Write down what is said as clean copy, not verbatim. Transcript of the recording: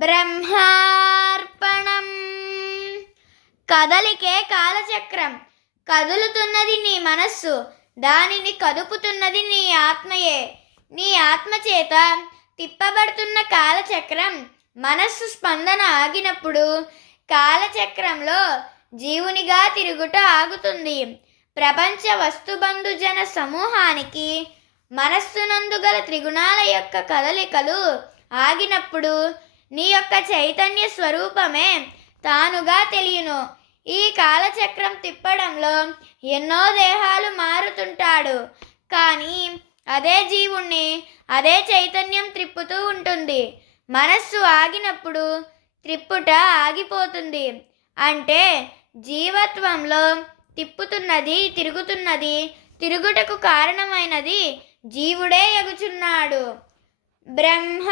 బ్రహ్మార్పణం. కదలికే కాలచక్రం. కదులుతున్నది నీ మనస్సు, దానిని కదుపుతున్నది నీ ఆత్మయే. నీ ఆత్మ చేత తిప్పబడుతున్న కాలచక్రం మనస్సు స్పందన ఆగినప్పుడు కాలచక్రంలో జీవునిగా తిరుగుట ఆగుతుంది. ప్రపంచ వస్తుబంధు జన సమూహానికి మనస్సునందు గల త్రిగుణాల యొక్క కదలికలు ఆగినప్పుడు నీ యొక్క చైతన్య స్వరూపమే తానుగా తెలియను. ఈ కాలచక్రం తిప్పడంలో ఎన్నో దేహాలు మారుతుంటాడు, కానీ అదే జీవుణ్ణి అదే చైతన్యం త్రిప్పుతూ ఉంటుంది. మనస్సు ఆగినప్పుడు త్రిప్పుట ఆగిపోతుంది. అంటే జీవత్వంలో తిప్పుతున్నది తిరుగుతున్నది, తిరుగుటకు కారణమైనది జీవుడే ఎగుచున్నాడు. బ్రహ్మార్పణం.